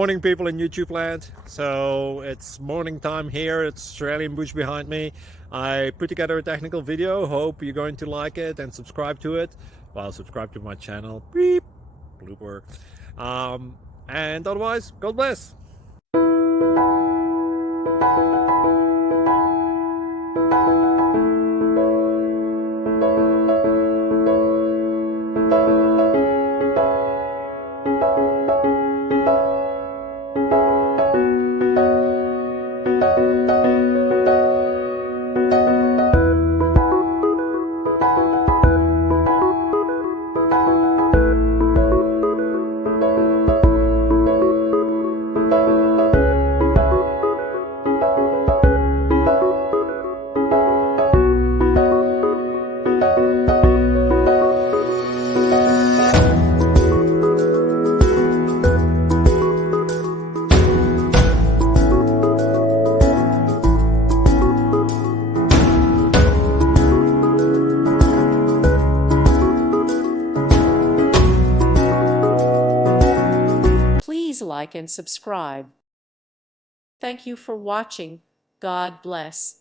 Morning people in YouTube land. So it's morning time here. It's Australian bush behind me. I put together a technical video. Hope you're going to like it and subscribe to it. Well, subscribe to my channel. Beep. Blooper. And otherwise, God bless. Please like and subscribe. Thank you for watching. God bless.